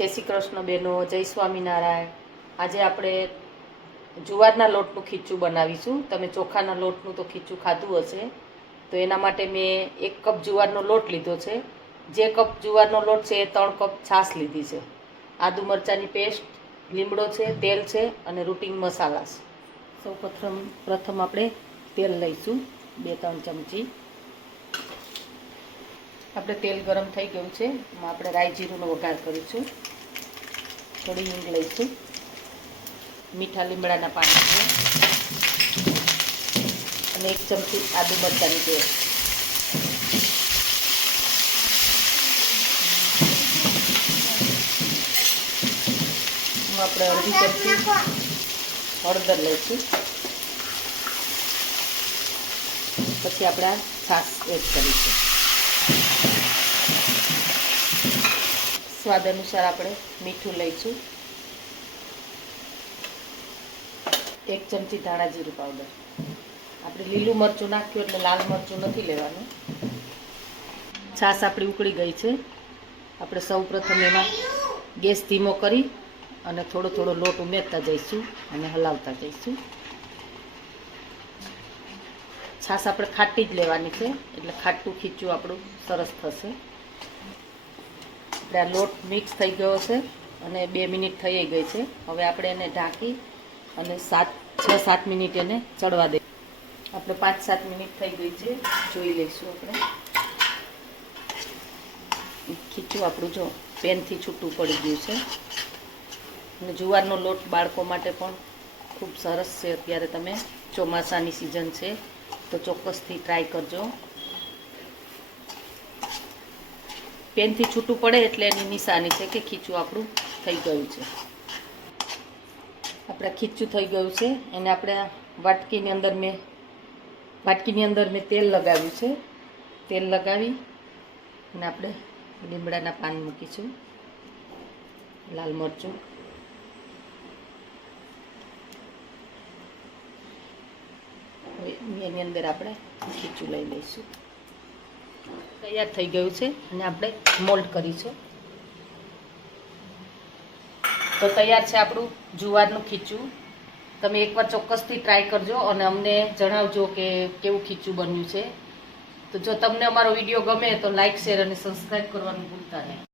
જય શ્રી કૃષ્ણ બેનો, જય સ્વામિનારાયણ। આજે આપણે જુવારના લોટનું ખીચું બનાવીશું। તમે ચોખાના લોટનું તો ખીચું ખાધું હશે, તો એના માટે મેં 1 કપ જુવારનો લોટ લીધો છે। જે કપ જુવારનો લોટ છે એ 3 કપ છાશ લીધી છે, આદુ મરચાંની પેસ્ટ, લીમડો છે, તેલ છે અને રૂટિંગ મસાલા છે। સૌ પ્રથમ આપણે તેલ લઈશું 2-3 ચમચી। આપણે તેલ ગરમ થઈ ગયું છે, એમાં આપણે રાઈ જીરુંનો વઘાર કરીશું। થોડી હિંગ લઈશું, મીઠા લીમડાના પાન છે અને 1 ચમચી આદુ મરચાંની પેસ્ટ। આપણે અડધી ચમચી હળદર લઈશું, પછી આપણે છાશ એડ કરીશું। સ્વાદ અનુસાર આપણે મીઠું લઈશું, 1 ચમચી ધાણા જીરું પાવડર। આપણે લીલું મરચું નાખ્યું એટલે લાલ મરચું નથી લેવાનું। છાશ આપણી ઉકળી ગઈ છે, આપણે સૌ પ્રથમ એમાં ગેસ ધીમો કરી અને થોડો થોડો લોટ ઉમેરતા જઈશું અને હલાવતા જઈશું। છાશ આપણે ખાટી જ લેવાની છે, એટલે ખાટું ખીચું આપણું સરસ થશે। આપણે આ લોટ મિક્સ થઈ ગયો છે અને 2 મિનિટ થઈ ગઈ છે। હવે આપણે એને ઢાંકી અને 6-7 મિનિટ એને ચડવા દઈએ। આપણે 5-7 મિનિટ થઈ ગઈ છે, જોઈ લઈશું। આપણે ખીચું આપણું જો પેનથી છૂટું પડી ગયું છે અને જુવારનો લોટ બાળકો માટે પણ ખૂબ સરસ છે। અત્યારે તમે ચોમાસાની સિઝન છે તો ચોક્કસથી ટ્રાય કરજો। પેનથી છૂટું પડે એટલે એની નિશાની છે કે ખીચું આપણું થઈ ગયું છે। આપણે ખીચું થઈ ગયું છે, એને આપણે વાટકીની અંદર મેં તેલ લગાવ્યું છે। તેલ લગાવી અને આપણે લીમડાના પાન મૂકીશું, લાલ મરચું, એની અંદર આપણે ખીચું લઈ લઈશું। તૈયાર થઈ ગયું છે અને આપણે મોલ્ડ કરીશું। તો તૈયાર છે આપણું જુવારનું ખીચું। તમે એકવાર ચોક્કસથી ટ્રાય કરજો અને અમને જણાવજો કે કેવું ખીચું બન્યું છે। તો જો તમને અમારો વિડીયો ગમે તો લાઇક, શેર અને સબસ્ક્રાઈબ કરવાનું ભૂલતા નહીં।